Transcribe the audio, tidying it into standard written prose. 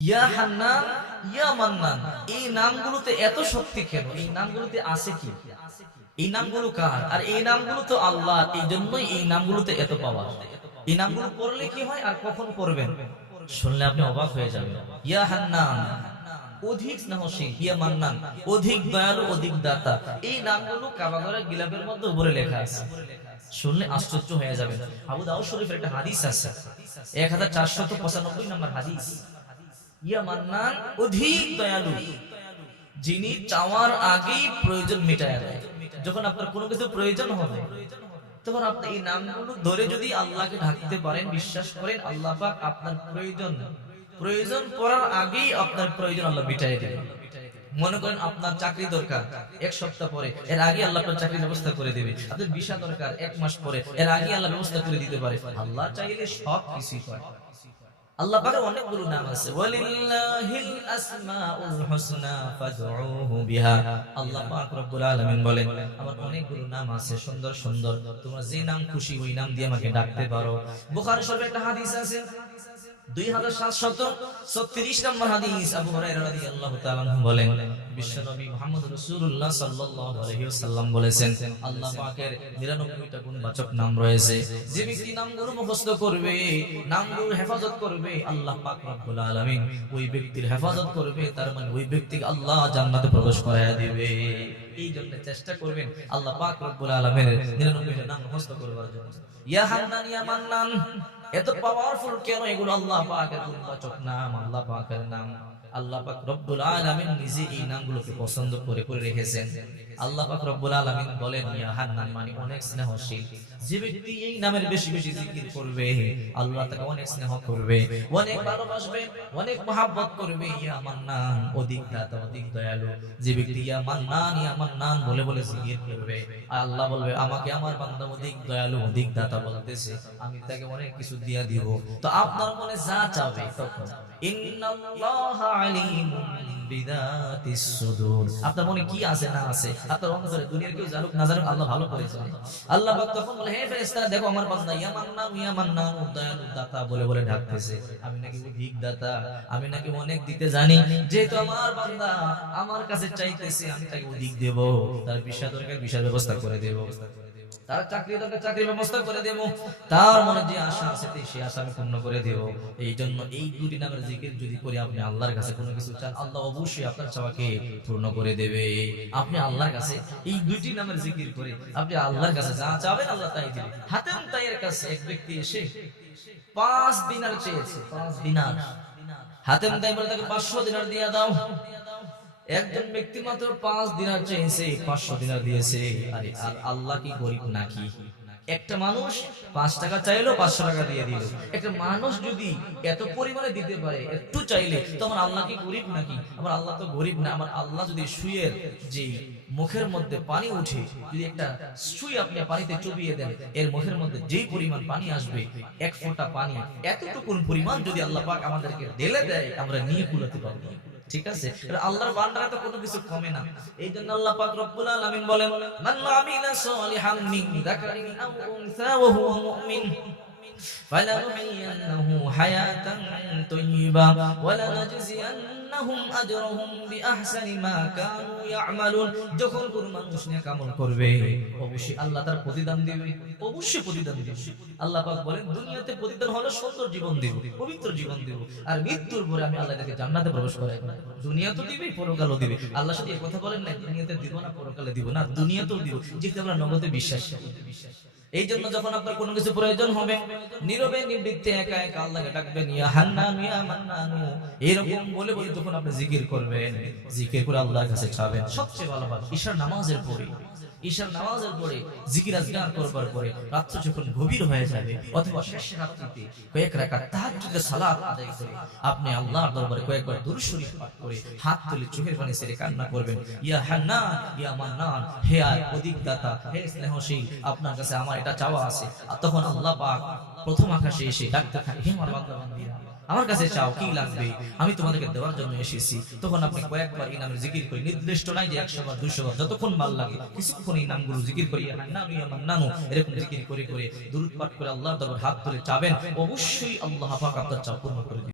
ইয়া হান্নান, ইয়া মান্নান, এই নামগুলোতে এত শক্তি কেন? এই নামগুলোতে আছে কি? এই নামগুলো কার? আর এই নামগুলো তো আল্লাহ, এই জন্যই এই নামগুলোতে এত পাওয়ার। এই নামগুলো পড়লে কি হয় আর কখন পড়বেন শুনলে আপনি অবাক হয়ে যাবেন। ইয়া হান্নান, অধিক স্নেহশীল, ইয়া মান্নান, অধিক দয়ালু, অধিক দাতা। এই নামগুলো কাবা ঘরের গিলাফের মধ্যে উপরে লেখা আছে। শুনলে আশ্চর্য হয়ে যাবেন। আবু দাউদ শরীফের একটা হাদিস আছে, 1495 নম্বর হাদিস। ইয়া মান্নান, অধিক দয়ালু, যিনি চাওয়ার আগেই প্রয়োজন মিটায় দেয়। যখন আপনার কোনো কিছু প্রয়োজন হবে, তখন আপনি এই নামগুলো ধরে যদি আল্লাহকে ডাকতে পারেন, বিশ্বাস করেন আল্লাহ পাক আপনার প্রয়োজন পড়ার আগেই আপনার প্রয়োজন আল্লাহ মিটায় দেবে। মনে করেন আপনার চাকরি দরকার, এক সপ্তাহ পরে এর আগে আল্লাহ আপনার চাকরির ব্যবস্থা করে দেবে। আপনার ভিসা দরকার, এক মাস পরে এর আগে আল্লাহ ব্যবস্থা করে দিতে পারে। আল্লাহ চাইলে সব কিছুই করে। আল্লাহ পাকের অনেকগুলো নাম আছে, ওয়ালিল্লাহিল আসমাউল হুসনা ফাদউহু বিহা। আল্লাহ পাক রব্বুল আলামিন বলেন, আমার অনেকগুলো নাম আছে সুন্দর সুন্দর, তোমরা যে নাম খুশি ওই নাম দিয়ে আমাকে ডাকতে পারো। বুখারী শরীফে একটা হাদিস আছে, 2736 নম্বর হাদিস। আবু হুরায়রা রাদিয়াল্লাহু তাআলা আনহু বলেন, বিশ্বনবী মুহাম্মদ রাসূলুল্লাহ সাল্লাল্লাহু আলাইহি ওয়াসাল্লাম বলেছেন, আল্লাহ পাকের 99টা গুণবাচক নাম রয়েছে। যে ব্যক্তি নামগুলো মুখস্থ করবে, নামগুলো হেফাজত করবে, আল্লাহ পাক রব্বুল আলামিন ওই ব্যক্তির হেফাজত করবে। তার মানে ওই ব্যক্তিকে আল্লাহ জান্নাতে প্রবেশ করায়া দিবে। এই জন্য চেষ্টা করবেন আল্লাহ পাক রব্বুল আলামিনের 99টা নাম মুখস্থ করবার জন্য। ইয়া হান্নান, ইয়া মান্নান, এত পাওয়ারফুল কেন এগুলো? আল্লাহ পাকের গুণবাচক নাম, আল্লাহ পাকের নাম। আল্লাহ পাক রব্বুল আলামিন নিজে এই নামগুলোকে পছন্দ করে রেখেছেন। আল্লাহ পাক রব্বুল আলামিন বলেন, ইয়া হান্নান মানে অনেক স্নেহশীল। যে ব্যক্তি এই নামের বেশি বেশি জিকির করবে, আল্লাহ তাকে অনেক স্নেহ করবে, অনেক ভালোবাসবে, অনেক মহব্বত করবে। ইয়া মান্নান, অধিক দাতা, অধিক দয়ালু। যে ব্যক্তি ইয়া মান্নান বলে বলে জিকির করবে, আল্লাহ বলবে, আমাকে আমার বান্দা অধিক দয়ালু, অধিক দাতা বলতেছে, আমি তাকে অনেক কিছু দিয়া দিব। তো আপনার মনে যা চাবে তখন, ইন্নাল্লাহা আলিমুন বিযাতিস সুদূর, আপনার মনে কি আছে না আছে, আপনার অন্তরে দুনিয়ার কেউ জানুক না জানুক, আল্লাহ ভালো করে জানে। আল্লাহ পাক তখন বলে, হে ফেরেশতারা দেখো আমার বান্দা ইয়া মান্নান দয়ালু দাতা বলে বলে ডাকতেছে, আমি নাকি অধিক দাতা, আমি নাকি অনেক দিতে জানি। যেহেতু আমার বান্দা আমার কাছে চাইতেছে, আমি তাকে অধিক দেব। তার ভিসা দরকার, ভিসার ব্যবস্থা করে দেব। তার চাকরি দরকার, চাকরির ব্যবস্থা করে দেব। তার মনে যে আশা আছে সেই আশা আমি পূর্ণ করে দেব। এই জন্য এই দুটি নামের জিকির যদি করে আপনি আল্লাহর কাছে কোনো কিছু চান, আল্লাহ অবশ্যই আপনার চাওয়াকে পূর্ণ করে দেবে। আপনি আল্লাহর কাছে এই দুটি নামের জিকির করে আপনি আল্লাহর কাছে যা চাবেন আল্লাহ তাই দিবে। হাতেম তাইয়ের কাছে এক ব্যক্তি এসে 5 দিনার চেয়েছে, 5 দিনার। হাতেম তাই বলে তাকে 500 দিনার দিয়ে দাও। একজন ব্যক্তি মাত্র 5 দিনার চেয়েছে, 500 দিনার দিয়েছে। আরে আর আল্লাহ কি গরিব নাকি? একটা মানুষ 5 টাকা চাইলো, 500 টাকা দিয়ে দিল। একটা মানুষ যদি এত পরিমাণে দিতে পারে, একটু চাইলে, তো আমার আল্লাহ কি গরিব নাকি? আমার আল্লাহ তো গরিব না। আমার আল্লাহ যদি সুইয়ের যে মুখের মধ্যে পানি উঠে, যদি একটা সুই আপনি পানিতে চুবিয়ে দেন, এর মুখের মধ্যে যেই পরিমাণ পানি আসবে, 1 ফোঁটা পানি, এতটুকুন পরিমাণ যদি আল্লাহ পাক আমাদেরকে ঢেলে দেয়, আমরা নিয়ে কুলাতে পারবো। ঠিক আছে, আল্লাহর ভান্ডারে তো কোনো কিছু কমে না। এই জন্য আল্লাহ পাক রব্বুল আলামিন বলেন, মান আমিলা সালিহাম মিন যাকারিন আও উনসা ওয়া হুয়া মুমিন ফালানুহইয়ান্নাহু হায়াতান তাইয়্যিবা ওয়া লানাজজিয়ান্নাহুম আজরাহুম বিআহসানি মা কানু ইয়ামালুন। যখন কোন মানুষ নেক আমল করবে, অবশ্যই আল্লাহ তার প্রতিদান দিবে, অবশ্যই প্রতিদান দিবে। আল্লাহ পাক বলেন, দুনিয়াতে প্রতিদান হলো সুন্দর জীবন দেব, পবিত্র জীবন দেব, আর মৃত্যুর পরে আমি আল্লাহ তাকে জান্নাতে প্রবেশ করাবো। দুনিয়া তো দিবে, পরকালও দিবে। আল্লাহ শুধু এই কথা বলেন না দুনিয়াতে দিব না, পরকালে দিব না, দুনিয়াতেও দিব, যেহেতু আমরা নগদে বিশ্বাসী। এই জন্য যখন আপনার কোনো কিছু প্রয়োজন হবে, নীরবে নিবৃত্তে একা একা আল্লাহকে ডাকবেন, ইয়া হান্নান ইয়া মান্নান, এরকম বলে বলে যখন আপনি জিকির করবেন, জিকির করে আল্লাহর কাছে চাবেন, সবচেয়ে ভালো হয় ঈশার নামাজের পরে। ঈশার নামাজের পরে জিকির আজকার করবার পরে রাত্রি যখন গভীর হয়ে যাবে, অথবা শেষ রাত্রিতে কয়েক রাকাত তাহাজ্জুদের সালাত আদায় করে আপনি আল্লাহর দরবারে কয়েকবার দুরূদ শরীফ পাঠ করে হাত তুলে চোখের পানি ছেড়ে কান্না করবেন, ইয়া হান্নান ইয়া মান্নান, হে অধিক দাতা, হে স্নেহশীল, আপনার কাছে আমার এটা চাওয়া আছে। আর তখন আল্লাহ পাক প্রথম আকাশে এসে ডাকতে থাকে, হে আমার বান্দা বান্দীরা, আমার কাছে চাও, কি লাগবে, আমি তোমাদেরকে দেওয়ার জন্য এসেছি। তখন আপনি কয়েকবার এই নামের জিকির করে, নির্দিষ্ট নাই যে 100 বার 200 বার, যতক্ষণ ভাল লাগে কিছুক্ষণ এই নামগুলো জিকির করি, হান্নানু ইয়া মান্নানু, এরকম জিকির করে করে দুরূদ পাঠ করে আল্লাহর দরবারে হাত তুলে চাবেন, অবশ্যই আল্লাহ পাক আপনার চাও পূর্ণ করে দিবেন।